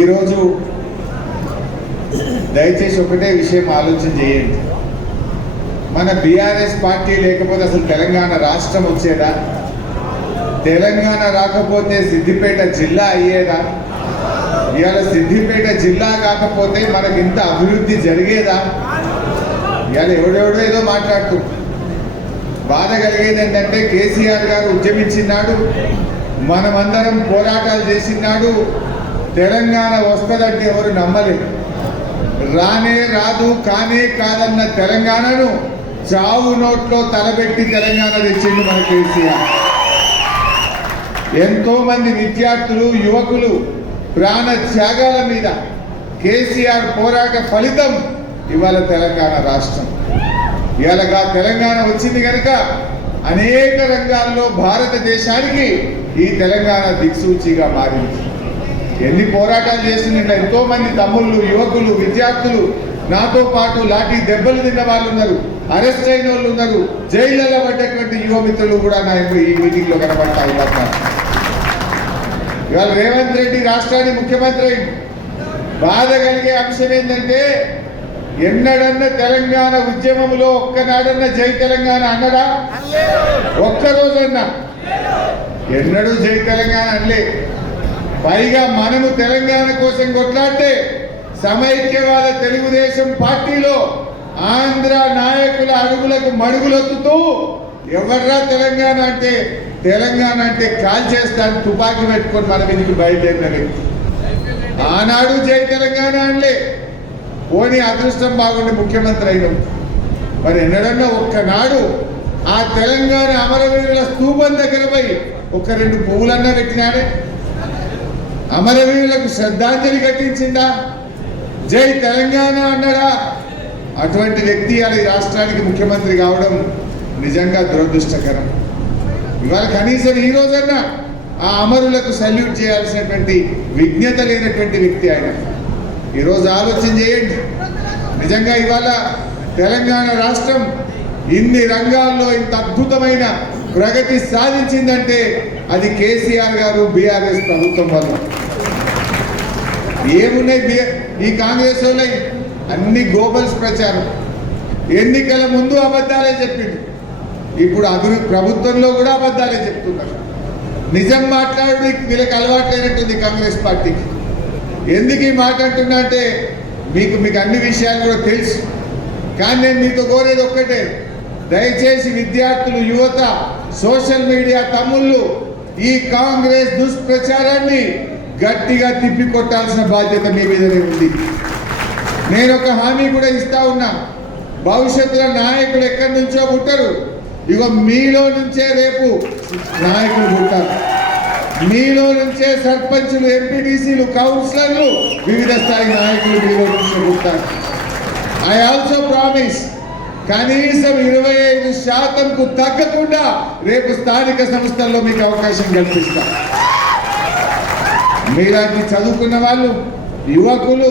ఈరోజు దయచేసి ఒకటే విషయం ఆలోచన చేయండి. మన బీఆర్ఎస్ పార్టీ లేకపోతే అసలు తెలంగాణ రాష్ట్రం వచ్చేదా? తెలంగాణ రాకపోతే సిద్దిపేట జిల్లా అయ్యేదా? ఇవాళ సిద్దిపేట జిల్లా కాకపోతే మనకి ఇంత అభివృద్ధి జరిగేదా? ఇవాళ ఎవడెవడో ఏదో మాట్లాడుతూ. బాధ కలిగేది ఏంటంటే కేసీఆర్ గారు ఉద్యమించినాడు మనమందరం పోరాటాలు చేసినాడు తెలంగాణ వస్తుందంటే ఎవరు నమ్మలేదు రానే రాదు కానే కాదన్న తెలంగాణను చావు నోట్లో తలబెట్టి తెలంగాణ తెచ్చిండు మన కేసీఆర్. ఎంతో మంది విద్యార్థులు యువకులు ప్రాణ త్యాగాల మీద కేసీఆర్ పోరాట ఫలితం ఇవాళ తెలంగాణ రాష్ట్రం. ఇవాళగా తెలంగాణ వచ్చింది కనుక అనేక రంగాల్లో భారతదేశానికి ఈ తెలంగాణ దిక్సూచిగా మారింది. ఎన్ని పోరాటాలు చేసిన ఎంతో మంది తమ్ముళ్ళు యువకులు విద్యార్థులు నాతో పాటు లాఠీ దెబ్బలు తిన్న వాళ్ళు ఉన్నారు అరెస్ట్ అయిన వాళ్ళు ఉన్నారు. జైళ్ళలో పడ్డటువంటి యువ మిత్రులు కూడా నా ఈ మీటింగ్లో కనబడతా ఉన్నారు. ఇవాళ రేవంత్ రెడ్డి రాష్ట్రానికి ముఖ్యమంత్రి అయింది. బాధ కలిగే అంశం ఏంటంటే ఎన్నడన్న తెలంగాణ ఉద్యమంలో ఒక్కనాడన్న జై తెలంగాణ అన్నడా ఒక్కరోజన్నా. ఎన్నడూ జై తెలంగాణ అనలే. పైగా మనము తెలంగాణ కోసం కొట్లాడితే సమైక్యవాద తెలుగుదేశం పార్టీలో ఆంధ్ర నాయకుల అడుగులకు మడుగులొత్తుతూ ఎవర్రా తెలంగాణ అంటే తెలంగాణ అంటే కాల్ చేస్తాను తుపాకీ పెట్టుకొని మన మీదకి బయలుదేరిన వ్యక్తి. ఆనాడు జై తెలంగాణ అంటే పోనీ అదృష్టం బాగుండి ముఖ్యమంత్రి అయినాం. మరి ఎన్నడన్నా ఒక్కనాడు ఆ తెలంగాణ అమరవీరుల స్తూపం దగ్గర పోయి ఒక రెండు పువ్వులన్నా పెట్టినాడే అమరవీరులకు శ్రద్ధాంజలి ఘటించిందా? జై తెలంగాణ అన్నడా? అటువంటి వ్యక్తి అలా ఈ రాష్ట్రానికి ముఖ్యమంత్రి కావడం నిజంగా దురదృష్టకరం. ఇవాళ కనీసం ఈ రోజన్నా ఆ అమరులకు సల్యూట్ చేయాల్సినటువంటి విజ్ఞత లేనటువంటి వ్యక్తి ఆయన. ఈరోజు ఆలోచన చేయండి. నిజంగా ఇవాళ తెలంగాణ రాష్ట్రం ఇన్ని రంగాల్లో ఇంత అద్భుతమైన ప్రగతి సాధించిందంటే అది కేసీఆర్ గారు బీఆర్ఎస్ ప్రభుత్వం వల్ల. ఏమున్నాయి ఈ కాంగ్రెస్ వాళ్ళ అన్ని గోబల్స్ ప్రచారం. ఎన్నికల ముందు అబద్ధాలే చెప్పిండు ఇప్పుడు అభివృద్ధి ప్రభుత్వంలో కూడా అబద్ధాలే చెప్తున్నారు. నిజం మాట్లాడు వీళ్ళకి అలవాట్లేనట్టుంది కాంగ్రెస్ పార్టీకి. ఎందుకు ఈ మాట అంటున్నా అంటే మీకు మీకు అన్ని విషయాలు కూడా తెలుసు. కానీ నేను మీతో కోరేది ఒక్కటే. దయచేసి విద్యార్థులు యువత సోషల్ మీడియా తమ్ముళ్ళు ఈ కాంగ్రెస్ దుష్ప్రచారాన్ని గట్టిగా తిప్పికొట్టాల్సిన బాధ్యత మీ మీదనే ఉంది. నేను ఒక హామీ కూడా ఇస్తా ఉన్నా. భవిష్యత్తులో నాయకుడు ఎక్కడి నుంచో పుట్టరు. ఇక మీలో నుంచే రేపు నాయకులు పుట్టారు. మీలో నుంచే సర్పంచులు ఎంపీటీసీలు కౌన్సిలర్లు వివిధ స్థాయి నాయకులు మీలో నుంచే పుట్టారు. ఐ ఆల్సో ప్రామిస్ కనీసం ఇరవై ఐదు శాతంకు తగ్గకుండా రేపు స్థానిక సంస్థల్లో మీకు అవకాశం కల్పిస్తా. మీలాంటి చదువుకున్న వాళ్ళు యువకులు